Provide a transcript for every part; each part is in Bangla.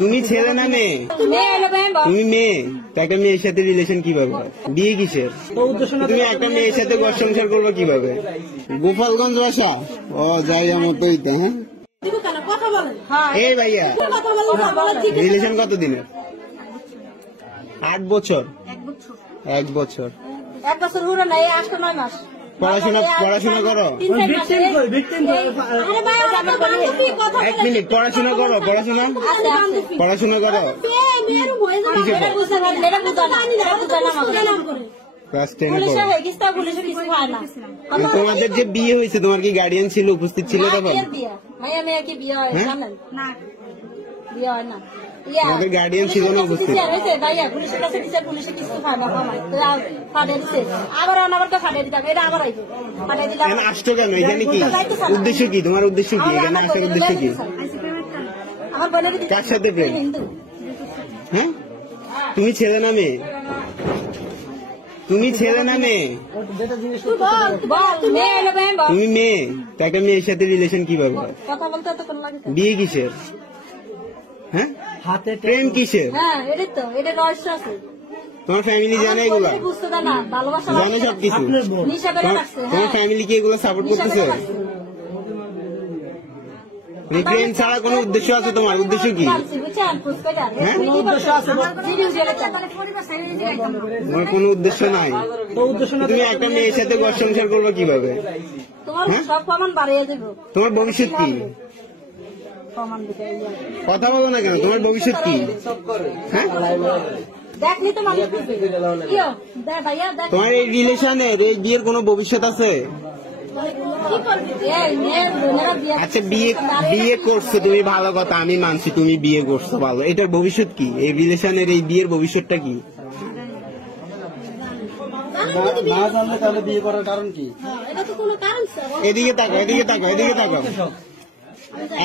তুমি ছেলে না মেয়ে? তুমি মেয়ে, একটা মেয়ের সাথে রিলেশন কিভাবে হয়? বিয়ে কিসের? তুমি একটা মেয়ের সাথে ঘর সংসার করবো কিভাবে? গোপালগঞ্জ বাসা? ও যাই আমার তো হ্যাঁ। এই ভাইয়া রিলেশন কত দিনের? 8 বছর। 1 বছর। 1 বছর হলো না, 8-9 মাস। পড়াশোনা করো? 1 মিনিট, পড়াশোনা করো? পড়াশোনা করো? ক্লাস 10 তোমাদের যে বিয়ে হয়েছে, তোমার কি গার্ডিয়ান ছিল, উপস্থিত ছিল তখন? তোমাদের গার্ডিয়ান ছিল না উপস্থিত? আসতো কেন এখানে? কি উদ্দেশ্য কি তোমার? উদ্দেশ্য কি এখানে আসার? উদ্দেশ্য কি? কার সাথে প্রেম? হ্যাঁ, তুমি ছেলে না মেয়ে? তুমি ছেলে না মেয়ে? তুমি মেয়ে, একটা মেয়ের সাথে রিলেশন কিভাবে হয়? বিয়ে কিসের? হ্যাঁ, প্রেম কিসের? তোমার ফ্যামিলি জানে এগুলো? জানে সবকিছু? তোমার ফ্যামিলি কি এগুলো সাপোর্ট করতেছে? প্রেম ছাড়া কোনো উদ্দেশ্য আছে তোমার? উদ্দেশ্য কি? তোমার কোনো উদ্দেশ্য নাই? তুমি একটা মেয়ের সাথে ঘর সংসার করবো কিভাবে? তোমার ভবিষ্যৎ কি? কথা বলো না কেন? তোমার ভবিষ্যৎ কি? হ্যাঁ, তোমার এই রিলেশনের, এই বিয়ের কোনো ভবিষ্যৎ আছে? আচ্ছা, বিয়ে করছো তুমি, ভালো কথা, আমি মানছি তুমি বিয়ে করছো, ভালো। এটার ভবিষ্যৎ কি? এই রিলেশনের এই বিয়ের ভবিষ্যৎটা কি? তাহলে বিয়ে করার কারণ কি? এদিকে তাকাও, এদিকে তাকাও, এদিকে তাকাও।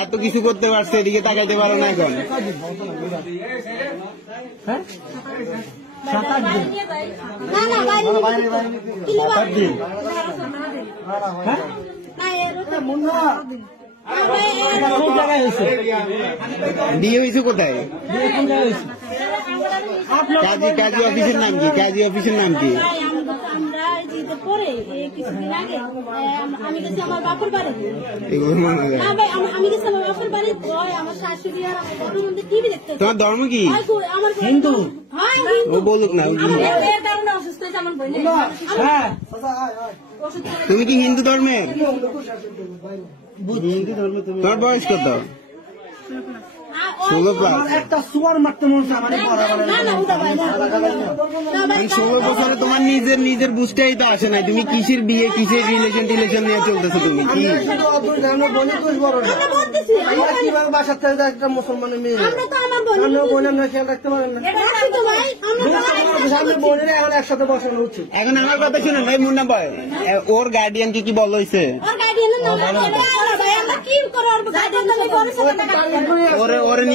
এত কিছু করতে পারছে, এদিকে তাকাইতে পারো না এখন? বিয়ে হয়েছে কোথায়? কাজী অফিসের নাম কি? কাজী অফিসের নাম কি? তোমার ধর্ম কি? হিন্দু। ও বলুক না। তুমি কি হিন্দু ধর্মের? তোমার বয়স কত? 16+। একটা সুয়ার মারতে মনে হচ্ছে আমাদের 16 বছরে তোমার নিজের বুঝতেই তো আসে নাই। তুমি কিসের বিয়ে, কিসের রিলেশন নিয়ে চলতেছো? তুমি কি কিভাবে বাসার থেকে একটা মুসলমানের মেয়ে বোন আমরা খেয়াল রাখতে পারেন না? বোনের এখন একসাথে বসানো উচিত। এখন আমার কথা শুনে ভাই, মুন্না ভাই, ওর গার্ডিয়ান কি বল হয়েছে? ওরে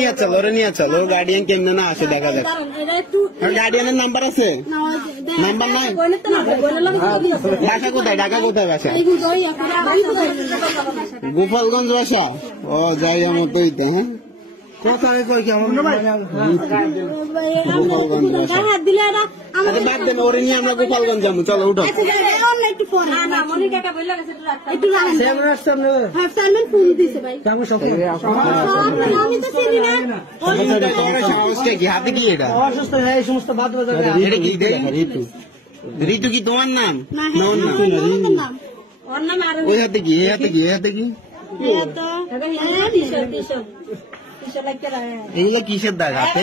নিয়ে চল, ওর গার্ডিয়ান কেমন না আসে দেখা যাক। গার্ডিয়ানের নাম্বার আছে? নাম্বার নাই? ঢাকা কোথায়? বাসা? গোপালগঞ্জ বাসা? ও যাই আমার তো হ্যাঁ। বাদ দেন, ওরে নিয়ে আমরা গোপালগঞ্জ যাবো। চলো উঠো। হাতে কি এটা? ঋতু কি তোমার নাম? ওই হাতে কি? এগুলো কিসের দাগ হাতে?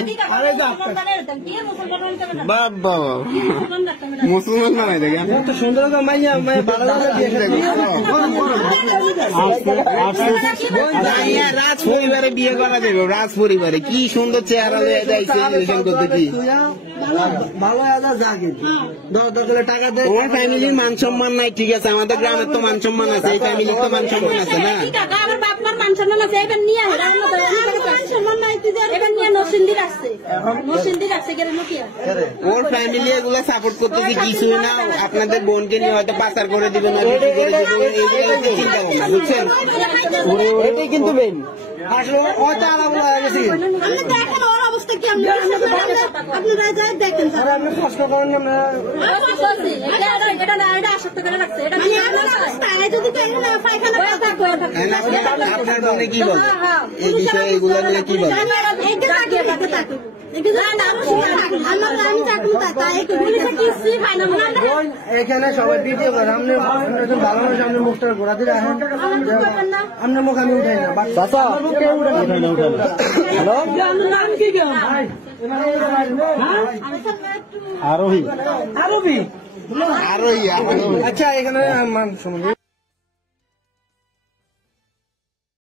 বাবা, মুসলমান বানাই দেখেন। সুন্দর রাজ পরিবারে বিয়ে করা যাবে? রাজ পরিবারে কি সুন্দর চেহারা হয়ে যাইছে করতে। কি ভালো জাগে টাকা দেয়। তোমার ফ্যামিলির মান সম্মান নাই, ঠিক আছে, আমাদের গ্রামের তো মান সম্মান আছে, এই ফ্যামিলির তো মান সম্মান আছে না? ওর ফ্যামিলি এগুলো সাপোর্ট করতেছে কিছুই না। আপনাদের বোনকে নিয়ে হয়তো পাচার করে দিবে না, চিন্তা ভাবনা, বুঝছেন? এটাই কিন্তু মেন আসলে আপনারা যাই দেখেন আর আপনি কষ্ট করেন না এটা আসক্ত করে রাখছে এটা যদি পায়খানা আপনার মনে কি বলে এই বিষয়ে এগুলো নিয়ে কি বলে? এখানে সবাই ভিডিও করে আপনি একজন ভালো মানুষ আপনার মুখটা ঘোরা দিয়ে রাখেন আপনার মুখ আমি উঠাই না আমার মুখ কেউ উঠাই না আরোহী আচ্ছা এখানে